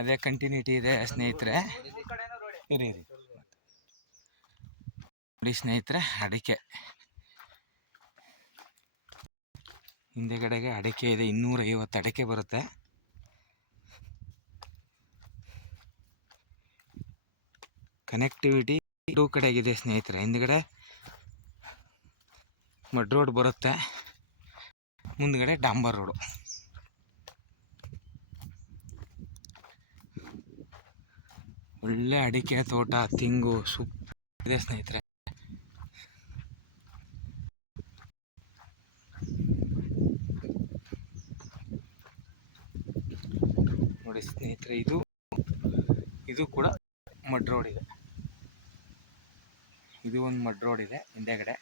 ಅದೇ ಕಂಟಿನ್ಯೂಟಿ ಇದೆ ಸ್ನೇಹಿತರೆ. ಇರಿ ನೋಡಿ ಸ್ನೇಹಿತರೆ, ಅಡಿಕೆ ಹಿಂದೆಗಡೆಗೆ ಅಡಿಕೆ ಇದೆ. 250 ಅಡಿಕೆ ಬರುತ್ತೆ. ಕನೆಕ್ಟಿವಿಟಿ 2 ಕಡೆಗಿದೆ ಸ್ನೇಹಿತರೆ. ಹಿಂದ್ಗಡೆ ಮಡ್ ರೋಡ್ ಬರುತ್ತೆ, ಮುಂದ್ಗಡೆ ಡಾಂಬರ್ ರೋಡು. ಒಳ್ಳೆ ಅಡಿಕೆ ತೋಟ, ತೆಂಗು ಸೂಪರ್ ಇದೆ ಸ್ನೇಹಿತರೆ. ನೋಡಿ ಸ್ನೇಹಿತರೆ, ಇದು ಕೂಡ ಮಡ್ ರೋಡ್ ಇದೆ. ಇದು ಒಂದು ಮಡ್ ರೋಡ್ ಇದೆ ಹಿಂದೆಗಡೆ.